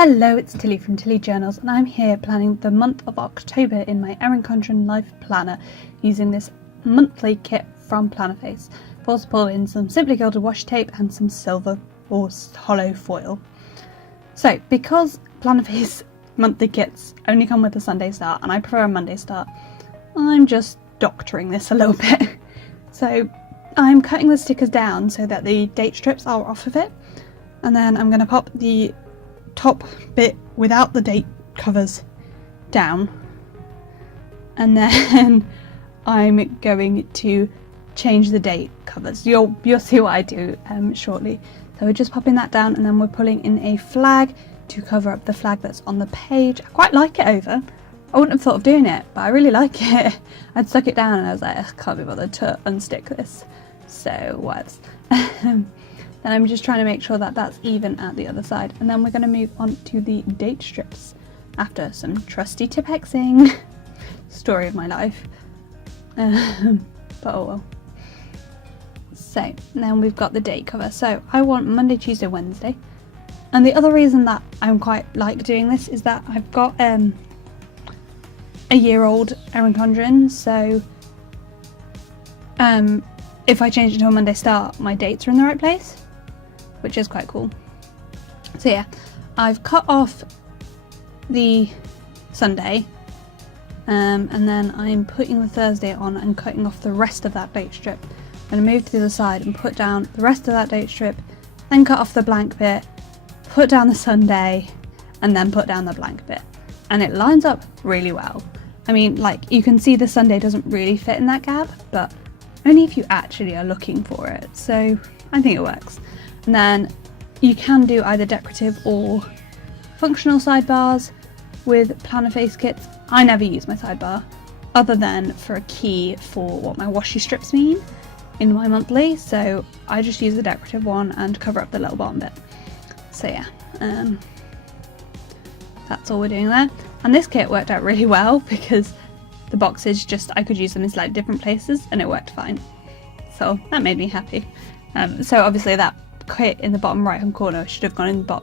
Hello, it's Tilly from Tilly Journals, and I'm here planning the month of October in my Erin Condren Life Planner using this monthly kit from Plannerface. I've also pulled in some Simply Gilded washi tape and some silver or hollow foil. So, because Plannerface monthly kits only come with a Sunday start, and I prefer a Monday start, I'm just doctoring this a little bit. So, I'm cutting the stickers down so that the date strips are off of it, and then I'm going to pop the top bit without the date covers down, and then I'm going to change the date covers. You'll see what I do shortly. So we're just popping that down, and then we're pulling in a flag to cover up the flag that's on the page. I quite like it over. I wouldn't have thought of doing it, but I really like it. I'd stuck it down and I was like, I can't be bothered to unstick this. So what? Then I'm just trying to make sure that that's even at the other side, and then we're going to move on to the date strips after some trusty Tipexing. Story of my life. But oh well. So then we've got the date cover. So I want Monday, Tuesday, Wednesday, and the other reason that I'm quite like doing this is that I've got a year-old Erin Condren, so if I change it to a Monday start, my dates are in the right place, which is quite cool. So yeah, I've cut off the Sunday, and then I'm putting the Thursday on and cutting off the rest of that date strip. I'm going to move to the other side and put down the rest of that date strip, then cut off the blank bit, put down the Sunday, and then put down the blank bit. And it lines up really well. I mean, like, you can see the Sunday doesn't really fit in that gap, but only if you actually are looking for it. So I think it works. And then you can do either decorative or functional sidebars with Plannerface kits. I never use my sidebar other than for a key for what my washi strips mean in my monthly, so I just use the decorative one and cover up the little bottom bit. So yeah, that's all we're doing there. And this kit worked out really well because the boxes I could use them in slightly different places and it worked fine. So that made me happy. So obviously that kit in the bottom right hand corner should have gone in the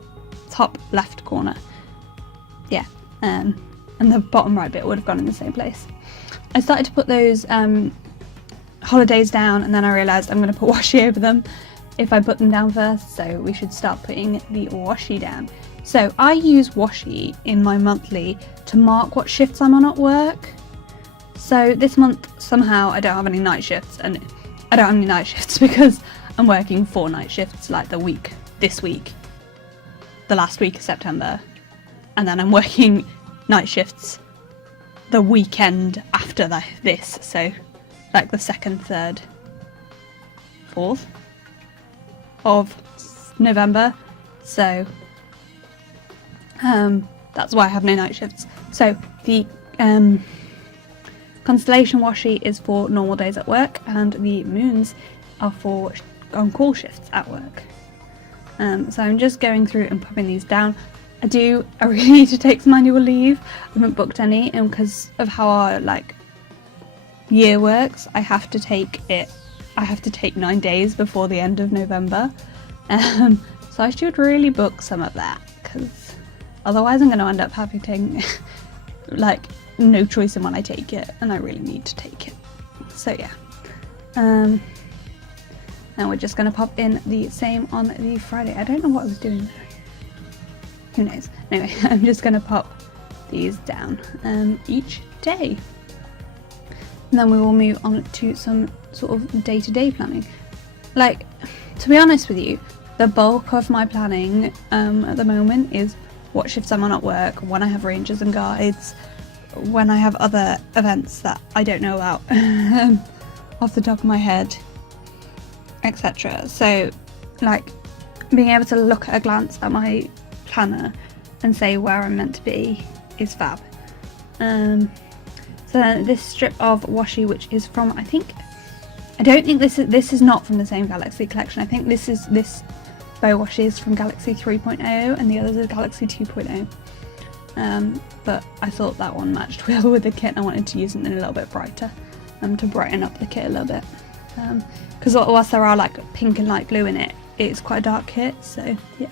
top left corner. Yeah, and the bottom right bit would have gone in the same place. I started to put those holidays down, and then I realised I'm going to put washi over them if I put them down first, so we should start putting the washi down. So I use washi in my monthly to mark what shifts I'm on at work. So this month somehow I don't have any night shifts, and I don't have any night shifts because I'm working 4 night shifts, like this week, the last week of September, and then I'm working night shifts the weekend after this, so like the 2nd, 3rd, 4th of November. So that's why I have no night shifts. So the constellation washi is for normal days at work, and the moons are for on-call shifts at work. So I'm just going through and popping these down. I really need to take some annual leave. I haven't booked any, and because of how our year works, I have to take 9 days before the end of November. So I should really book some of that, because otherwise I'm going to end up having no choice in when I take it, and I really need to take it. So yeah. Now we're just going to pop in the same on the Friday. I don't know what I was doing there. Who knows? Anyway, I'm just going to pop these down each day. And then we will move on to some sort of day-to-day planning. To be honest with you, the bulk of my planning at the moment is what shifts I'm on at work, when I have ranges and guides, when I have other events that I don't know about off the top of my head, etc. So being able to look at a glance at my planner and say where I'm meant to be is fab. So then this strip of washi, which is from, I don't think this is not from the same Galaxy collection. I think this bow washi is from Galaxy 3.0 and the others are Galaxy 2.0. But I thought that one matched well with the kit, and I wanted to use something a little bit brighter to brighten up the kit a little bit. Because whilst there are pink and light blue in it, it's quite a dark kit, so yeah.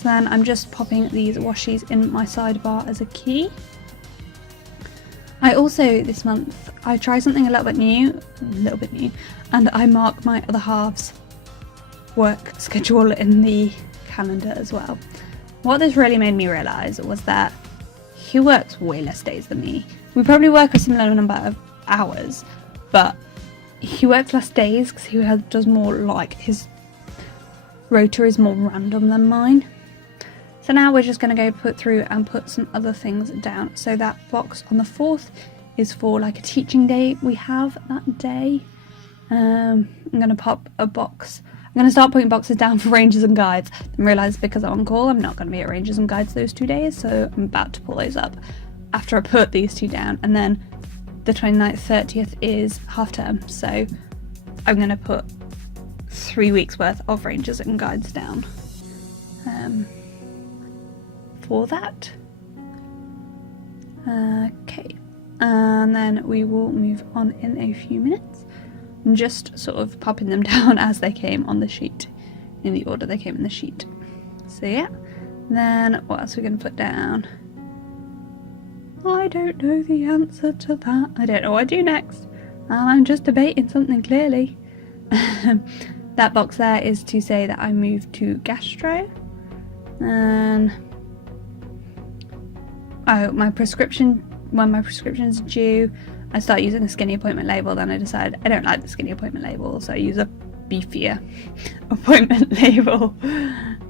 So then I'm just popping these washies in my sidebar as a key. I also, this month, I tried something a little bit new, and I mark my other half's work schedule in the calendar as well. What this really made me realise was that he works way less days than me. We probably work a similar number of hours, but he works less days because he does more, like, his rota is more random than mine. So now we're just going to go put through and put some other things down. So that box on the 4th is for like a teaching day we have that day. I'm going to pop a box. I'm going to start putting boxes down for Rangers and Guides. Then realise because I'm on call I'm not going to be at Rangers and Guides those 2 days. So I'm about to pull those up after I put these 2 down. And then the 29th, 30th is half term. So I'm going to put 3 weeks worth of Rangers and Guides down. For that. Okay, and then we will move on in a few minutes. I'm just sort of popping them down as they came on the sheet, in the order they came in the sheet. So yeah, then what else are we going to put down? I don't know the answer to that. I don't know what I do next. I'm just debating something clearly. That box there is to say that I moved to gastro. And oh, my prescription, when my prescription's due, I start using a skinny appointment label. Then I decide I don't like the skinny appointment label, so I use a beefier appointment label.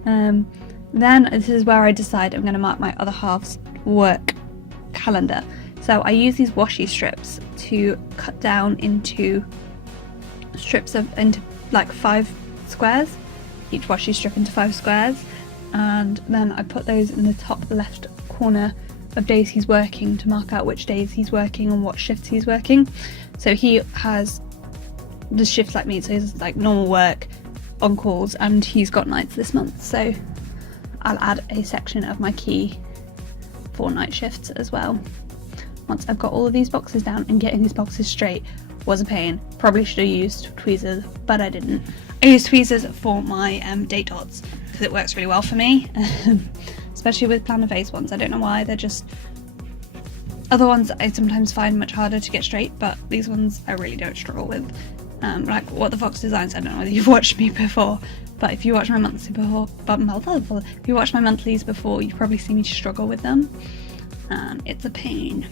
Then this is where I decide I'm going to mark my other half's work calendar. So I use these washi strips to cut down into strips into like 5 squares, each washi strip into 5 squares, and then I put those in the top left corner of days he's working to mark out which days he's working and what shifts he's working. So he has the shifts like me, so he's like normal work, on calls, and he's got nights this month, so I'll add a section of my key for night shifts as well. Once I've got all of these boxes down, and getting these boxes straight was a pain. Probably should have used tweezers, but I didn't. I used tweezers for my date dots because it works really well for me, especially with Plannerface ones. I don't know why, they're just... Other ones I sometimes find much harder to get straight, but these ones I really don't struggle with. Like What the Fox Designs, I don't know whether you've watched me before, but if you watch my monthlies before, you've probably seen me struggle with them, and it's a pain.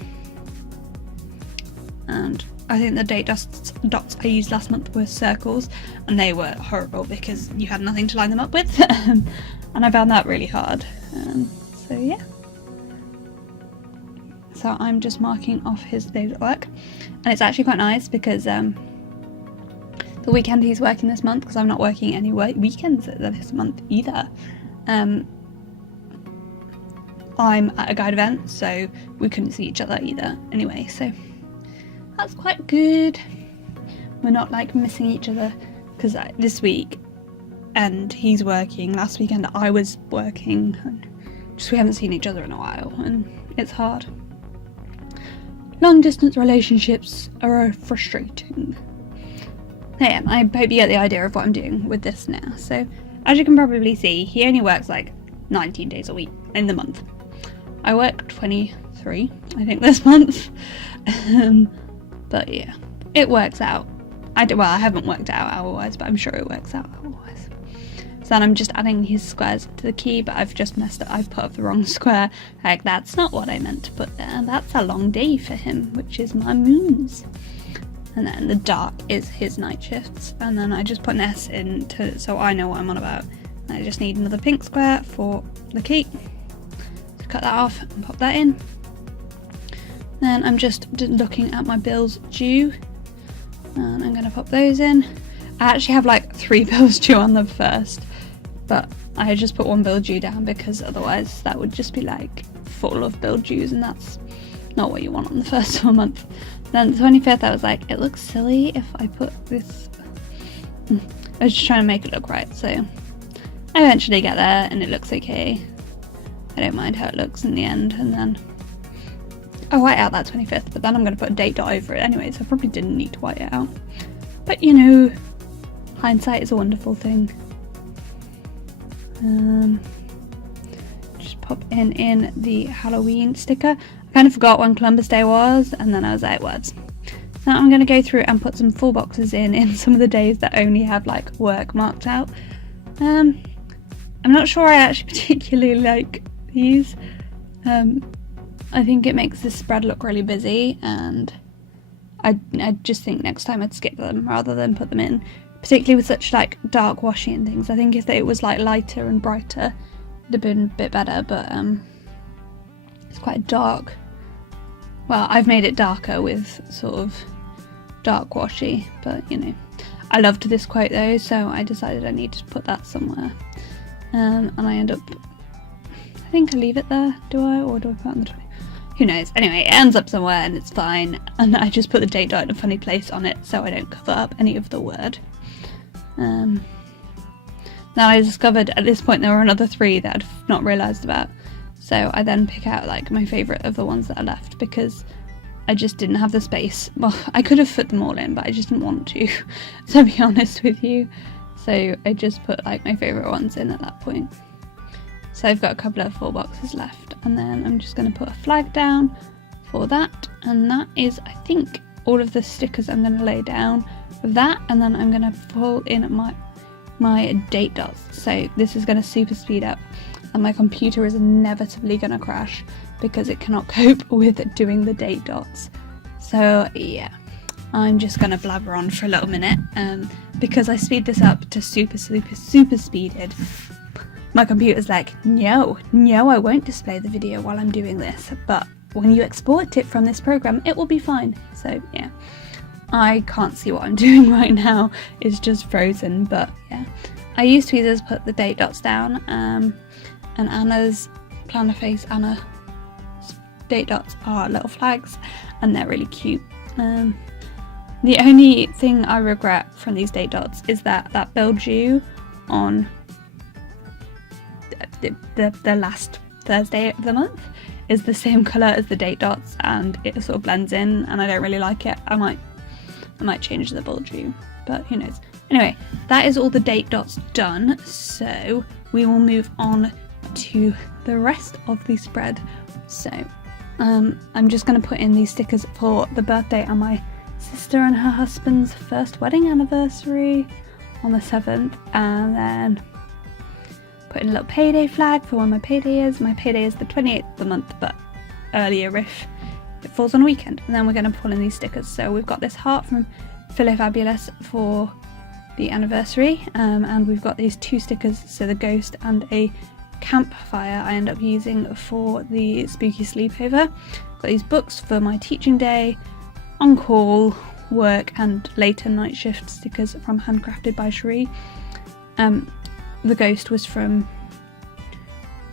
And I think the date dots I used last month were circles, and they were horrible because you had nothing to line them up with, and I found that really hard. So yeah. So I'm just marking off his days at work, and it's actually quite nice because the weekend he's working this month, because I'm not working any weekends this month either. I'm at a guide event, so we couldn't see each other either anyway, so that's quite good. We're not like missing each other, because this week and he's working, last weekend I was working, and just we haven't seen each other in a while, and it's hard. Long distance relationships are frustrating. Yeah, I hope you get the idea of what I'm doing with this now. So, as you can probably see, he only works like 19 days a week in the month. I work 23, I think, this month. But yeah, it works out. I haven't worked out hour-wise, but I'm sure it works out hour-wise. So then I'm just adding his squares to the key, but I've just messed up. I've put up the wrong square. Like, that's not what I meant to put there. That's a long day for him, which is my moons. And then the dark is his night shifts, and then I just put an S in so I know what I'm on about. And I just need another pink square for the key. So cut that off and pop that in. Then I'm just looking at my bills due, and I'm going to pop those in. I actually have like 3 bills due on the 1st, but I just put 1 bill due down because otherwise that would just be like full of bill dues, and that's not what you want on the 1st of a month. Then the 25th I was like, it looks silly if I put this... I was just trying to make it look right, so I eventually get there and it looks okay. I don't mind how it looks in the end. And then I white out that 25th, but then I'm going to put a date dot over it anyway, so I probably didn't need to white it out. But you know, hindsight is a wonderful thing. pop in the Halloween sticker. I kind of forgot when Columbus Day was, and then I was like, what? So I'm going to go through and put some full boxes in some of the days that only have like work marked out. I'm not sure I actually particularly like these. I think it makes this spread look really busy, and I just think next time I'd skip them rather than put them in, particularly with such like dark washi and things. I think if it was like lighter and brighter, it'd have been a bit better, but it's quite dark. Well, I've made it darker with sort of dark washi, but you know, I loved this quote though, so I decided I needed to put that somewhere. And I end up, I think I leave it there, do I, or do I put it on the 20? Who knows? Anyway, it ends up somewhere and it's fine, and I just put the date dot in a funny place on it so I don't cover up any of the word. Now I discovered at this point there were another 3 that I'd not realised about, so I then pick out like my favourite of the ones that are left because I just didn't have the space. Well, I could have put them all in, but I just didn't want to, to be honest with you. So I just put like my favourite ones in at that point. So I've got a couple of full boxes left, and then I'm just going to put a flag down for that, and that is, I think, all of the stickers I'm going to lay down with that, and then I'm going to pull in my date dots. So this is going to super speed up, and my computer is inevitably going to crash because it cannot cope with doing the date dots. So yeah, I'm just going to blabber on for a little minute, because I speed this up to super speeded. My computer's like, no, I won't display the video while I'm doing this, but when you export it from this program, it will be fine. So yeah, I can't see what I'm doing right now. It's just frozen, but yeah. I use tweezers, put the date dots down, and Anna's Plannerface Anna date dots are little flags, and they're really cute. The only thing I regret from these date dots is that bill due on the last Thursday of the month is the same colour as the date dots, and it sort of blends in, and I don't really like it. I might change the bill due, but who knows. Anyway, that is all the date dots done, so we will move on to the rest of the spread. So I'm just going to put in these stickers for the birthday and my sister and her husband's first wedding anniversary on the 7th, and then put in a little payday flag for when my payday is. My payday is the 28th of the month, but earlier if it falls on a weekend. And then we're going to pull in these stickers. So we've got this heart from Philo Fabulous for the anniversary, and we've got these 2 stickers, so the ghost and a campfire I end up using for the spooky sleepover. Got these books for my teaching day, on call, work and later night shift stickers from Handcrafted by Cherie. The ghost was from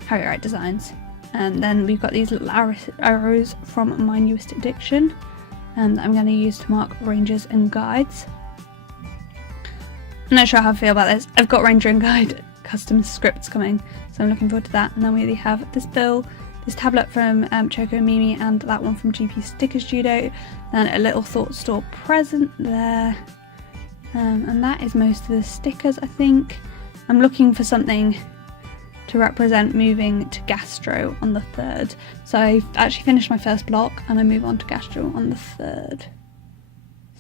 Harry Wright Designs, and then we've got these little arrows from My Newest Addiction, that I'm going to use to mark rangers and guides. I'm not sure how I feel about this. I've got ranger and guide custom scripts coming, so I'm looking forward to that. And then we have this bill, this tablet from Choco and Mimi, and that one from GP Sticker Studio, then a little thought store present there, and that is most of the stickers, I think. I'm looking for something to represent moving to Gastro on the 3rd. So I actually finished my first block and I move on to Gastro on the 3rd.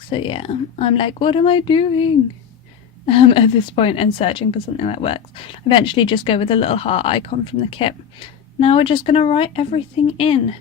So yeah, I'm like, what am I doing? At this point, and searching for something that works. Eventually just go with the little heart icon from the kit. Now we're just going to write everything in.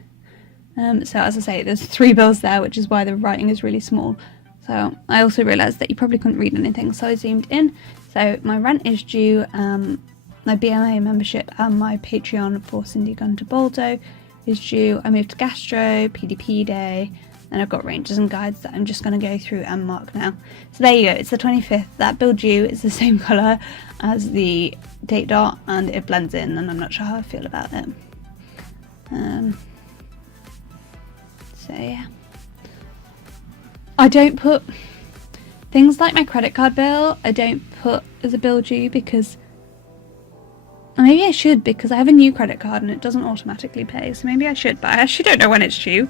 So as I say, there's 3 bills there, which is why the writing is really small. So I also realised that you probably couldn't read anything, so I zoomed in. So my rent is due, my BMA membership and my Patreon for Cindy Gunter Boldo is due. I moved to Gastro, PDP Day, and I've got rangers and guides that I'm just going to go through and mark now. So there you go, it's the 25th. That bill due is the same colour as the date dot, and it blends in, and I'm not sure how I feel about it. So yeah. I don't put things like my credit card bill, I don't put as a bill due because, maybe I should, because I have a new credit card and it doesn't automatically pay, so maybe I should, but I actually don't know when it's due.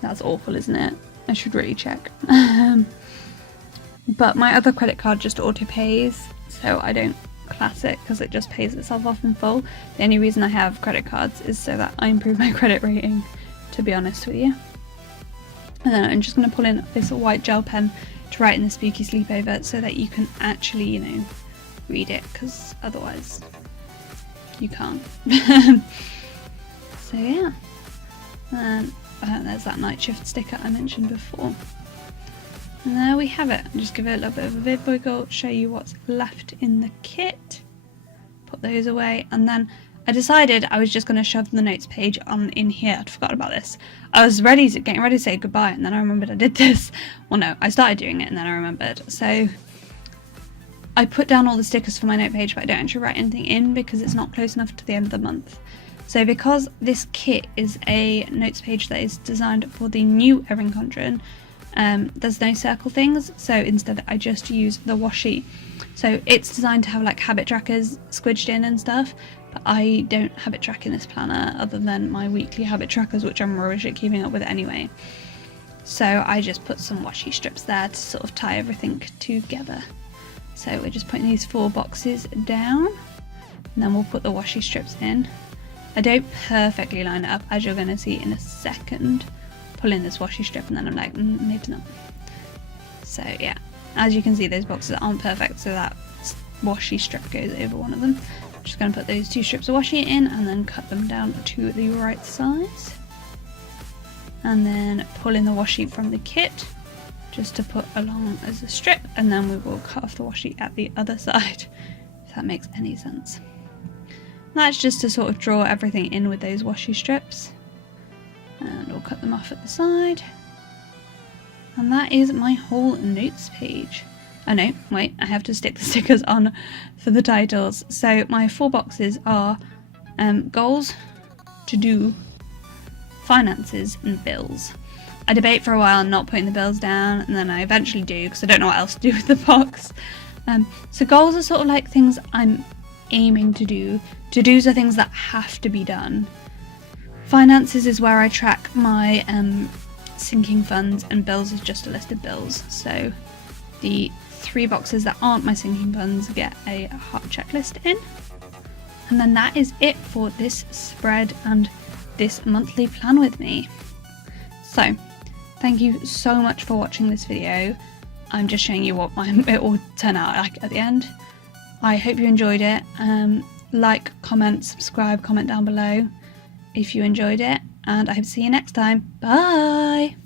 That's awful, isn't it? I should really check. But my other credit card just auto pays, so I don't classic because it just pays itself off in full. The only reason I have credit cards is so that I improve my credit rating, to be honest with you. And then I'm just going to pull in this white gel pen to write in the spooky sleepover so that you can actually, you know, read it, because otherwise you can't. So yeah, and there's that night shift sticker I mentioned before. And there we have it. I'll just give it a little bit of a vid wiggle, show you what's left in the kit, put those away, and then I decided I was just going to shove the notes page on in here. I'd forgotten about this. I was getting ready to say goodbye, and then I remembered I did this. Well, no, I started doing it and then I remembered. So I put down all the stickers for my note page, but I don't actually write anything in because it's not close enough to the end of the month. So because this kit is a notes page that is designed for the new Erin Condren, there's no circle things, so instead I just use the washi. So it's designed to have like habit trackers squidged in and stuff, but I don't habit track in this planner other than my weekly habit trackers, which I'm rubbish at keeping up with anyway. So I just put some washi strips there to sort of tie everything together. So we're just putting these 4 boxes down, and then we'll put the washi strips in. I don't perfectly line it up, as you're going to see in a second. Pull in this washi strip and then I'm like, maybe not. So yeah, as you can see, those boxes aren't perfect, so that washi strip goes over one of them. I'm just going to put those 2 strips of washi in and then cut them down to the right size. And then pull in the washi from the kit, just to put along as a strip, and then we will cut off the washi at the other side, if that makes any sense. That's just to sort of draw everything in with those washi strips, and we'll cut them off at the side. And that is my whole notes page. Oh no, wait, I have to stick the stickers on for the titles. So my 4 boxes are goals, to do, finances and bills. I debate for a while on not putting the bills down, and then I eventually do because I don't know what else to do with the box. So goals are sort of like things I'm aiming to do. To-dos are things that have to be done. Finances is where I track my sinking funds, and bills is just a list of bills. So the 3 boxes that aren't my sinking funds get a heart checklist in. And then that is it for this spread and this monthly plan with me. So thank you so much for watching this video. I'm just showing you what it will turn out like at the end. I hope you enjoyed it. Like, comment, subscribe, comment down below if you enjoyed it, and I hope to see you next time. Bye!